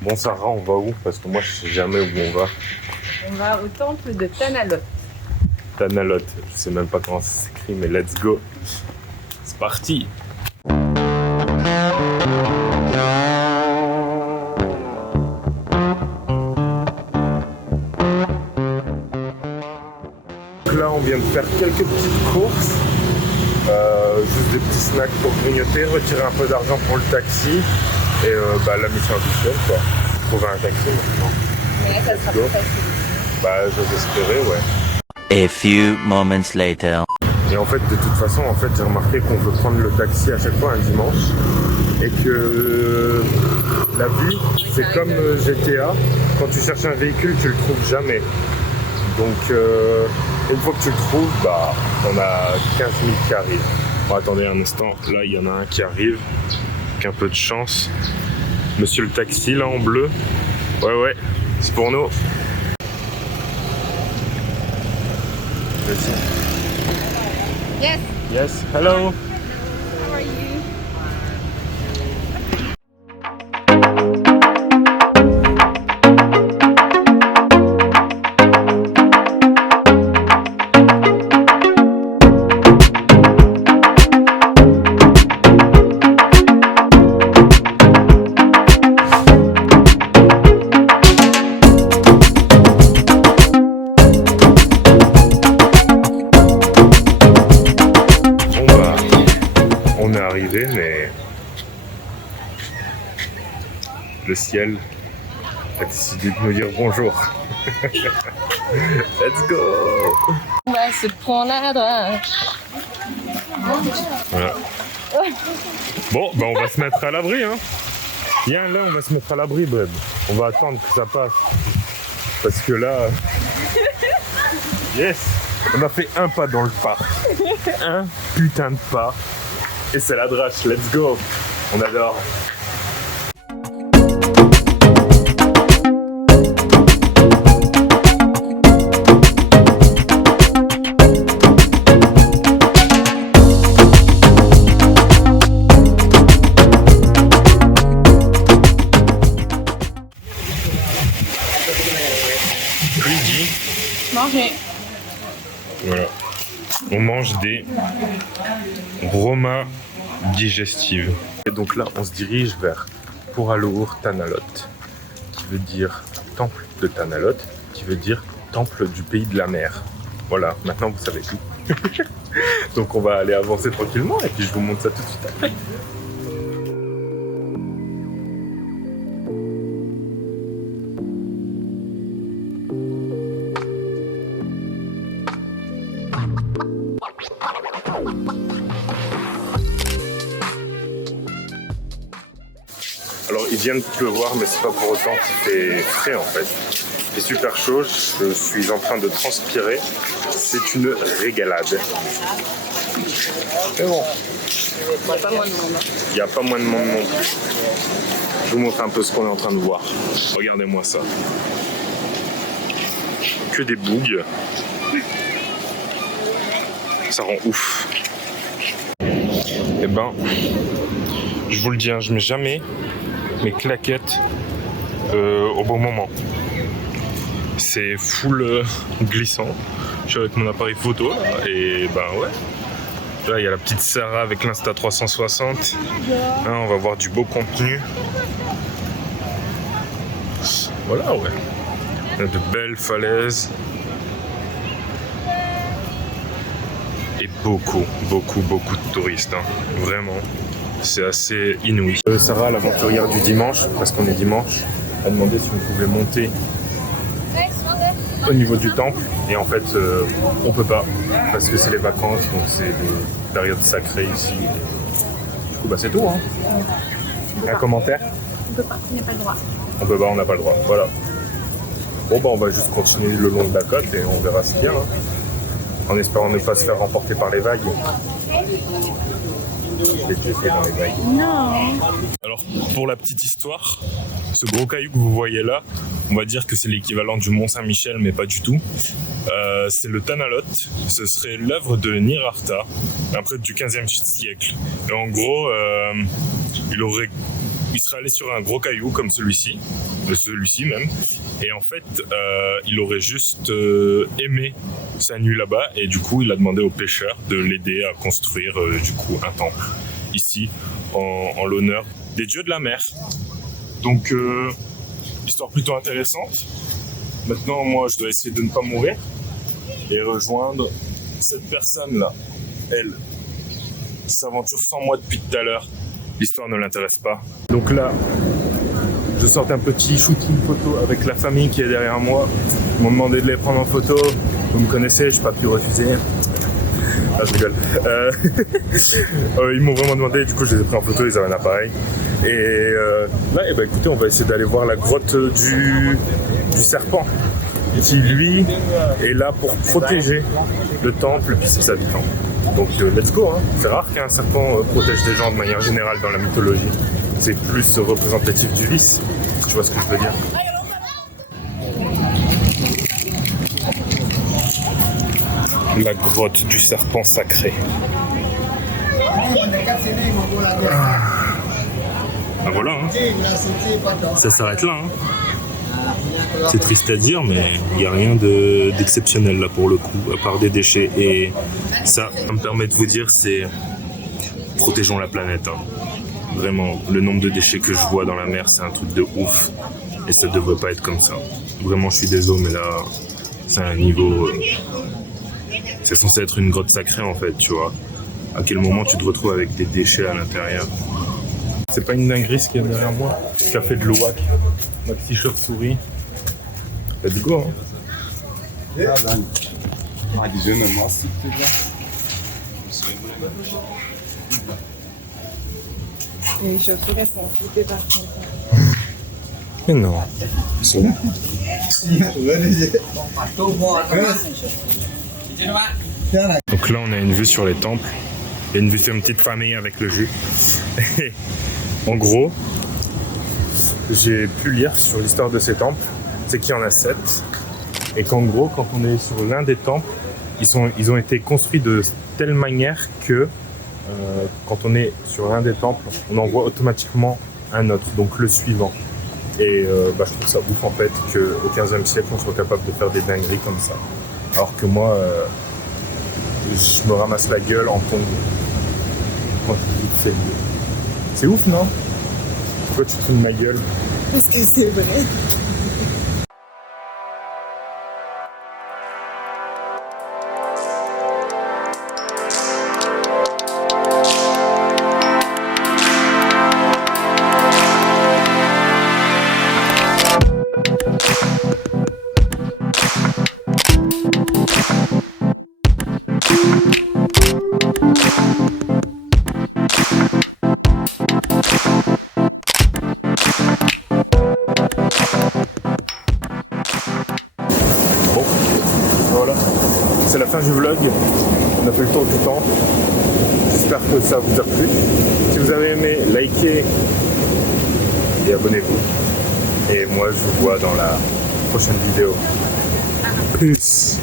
Bon Sarah, on va où? Parce que moi je sais jamais où on va. On va au temple de Tanalot. Tanalot, je sais même pas comment ça s'écrit, mais let's go. C'est parti. Donc là on vient de faire quelques petites courses. Juste des petits snacks pour grignoter, retirer un peu d'argent pour le taxi. Et la mission officielle quoi. Trouver un taxi maintenant. Mais là, ça sera plus facile. Bah j'ose espérer, ouais. A few moments later. Et en fait, de toute façon, j'ai remarqué qu'on veut prendre le taxi à chaque fois un dimanche. Et que la vie, c'est comme GTA. Quand tu cherches un véhicule, tu le trouves jamais. Donc, une fois que tu le trouves, on a 15 000 qui arrivent. Bon, attendez un instant, là, il y en a un qui arrive. Avec un peu de chance. Monsieur le taxi, là, en bleu. Ouais, c'est pour nous. Vas-y. Yes. Yes, hello. How are you? Mais le ciel a décidé de nous dire bonjour. Let's go. On va se prendre à droite. Voilà. Bon, on va se mettre à l'abri, hein. Viens là, on va se mettre à l'abri, Bob. On va attendre que ça passe. Parce que là... Yes. On a fait un pas dans le parc. Un putain de pas. Et c'est la drache, let's go. On adore. Luigi. Manger. Voilà. On mange des Roma digestives. Et donc là, on se dirige vers Puralur Tanalot, qui veut dire temple de Tanalot, qui veut dire temple du pays de la mer. Voilà, maintenant vous savez tout. Donc on va aller avancer tranquillement et puis je vous montre ça tout de suite après. Alors il vient de pleuvoir mais c'est pas pour autant qu'il fait frais en fait. Il fait super chaud, je suis en train de transpirer. C'est une régalade. Mais bon. Il n'y a pas moins de monde. Il n'y a pas moins de monde non plus. Je vous montre un peu ce qu'on est en train de voir. Regardez-moi ça. Que des bougs. Ça rend ouf. Eh ben, je vous le dis, hein, je mets jamais mes claquettes au bon moment. C'est full glissant. Je suis avec mon appareil photo là, et ouais. Là il y a la petite Sarah avec l'Insta 360. Là, on va voir du beau contenu. Voilà ouais. Il y a de belles falaises. Et beaucoup de touristes. Hein. Vraiment. C'est assez inouï. Sarah, l'aventurière du dimanche, parce qu'on est dimanche, a demandé si on pouvait monter au niveau du temple. Et en fait, on peut pas, parce que c'est les vacances, donc c'est des périodes sacrées ici. Du coup, c'est tout. Hein. Un commentaire? On peut pas, on n'a pas le droit. On peut pas, on n'a pas le droit. Voilà. Bon, on va juste continuer le long de la côte et on verra ce qu'il y a. Hein. En espérant ne pas se faire remporter par les vagues. Les pieds dans les vagues. Non. Alors, pour la petite histoire, ce gros caillou que vous voyez là, on va dire que c'est l'équivalent du Mont Saint-Michel, mais pas du tout. C'est le Tanalot. Ce serait l'œuvre de Nirartha, un prêtre du 15e siècle. Et en gros, il aurait il serait allé sur un gros caillou comme celui-ci même, et en fait, il aurait juste aimé sa nuit là-bas, et du coup, il a demandé aux pêcheurs de l'aider à construire du coup un temple ici en l'honneur des dieux de la mer. Donc, histoire plutôt intéressante. Maintenant, moi, je dois essayer de ne pas mourir et rejoindre cette personne-là. Elle s'aventure sans moi depuis tout à l'heure. L'histoire ne l'intéresse pas. Donc là, je sors un petit shooting photo avec la famille qui est derrière moi. Ils m'ont demandé de les prendre en photo. Vous me connaissez, je n'ai pas pu refuser. Ah, je rigole. Ils m'ont vraiment demandé, du coup je les ai pris en photo, ils avaient un appareil. Et là, eh ben, écoutez, on va essayer d'aller voir la grotte du serpent, qui lui est là pour protéger le temple puis ses habitants. Donc let's go, hein. C'est rare qu'un serpent protège des gens de manière générale dans la mythologie. C'est plus représentatif du vice, si tu vois ce que je veux dire. La grotte du serpent sacré. Ah voilà, hein. Ça s'arrête là. Hein. C'est triste à dire, mais il n'y a rien d'exceptionnel là pour le coup, à part des déchets. Et ça me permet de vous dire, c'est protégeons la planète. Hein. Vraiment, le nombre de déchets que je vois dans la mer, c'est un truc de ouf. Et ça devrait pas être comme ça. Vraiment, je suis désolé, mais là, c'est un niveau... C'est censé être une grotte sacrée en fait, tu vois. À quel moment tu te retrouves avec des déchets à l'intérieur? C'est pas une dinguerie ce qu'il y a derrière moi. Café de l'Ouac, ma petite chauve-souris. Let's go, hein. Et les chauves-souris sont coupées par contre. Mais non. Donc là, on a une vue sur les temples et une vue sur une petite famille avec le jus. En gros, j'ai pu lire sur l'histoire de ces temples, c'est qu'il y en a 7. Et qu'en gros, quand on est sur l'un des temples, ils ont été construits de telle manière que quand on est sur l'un des temples, on envoie automatiquement un autre, donc le suivant. Et je trouve ça ouf en fait qu'au 15e siècle, on soit capable de faire des dingueries comme ça. Alors que moi, je me ramasse la gueule en tombant quand je dis que c'est lieu. C'est ouf, non? Pourquoi tu te fous de ma gueule? Parce que c'est vrai. Voilà, c'est la fin du vlog. On a fait le tour du temple. J'espère que ça vous a plu. Si vous avez aimé, likez et abonnez-vous. Et moi, je vous vois dans la prochaine vidéo. Peace.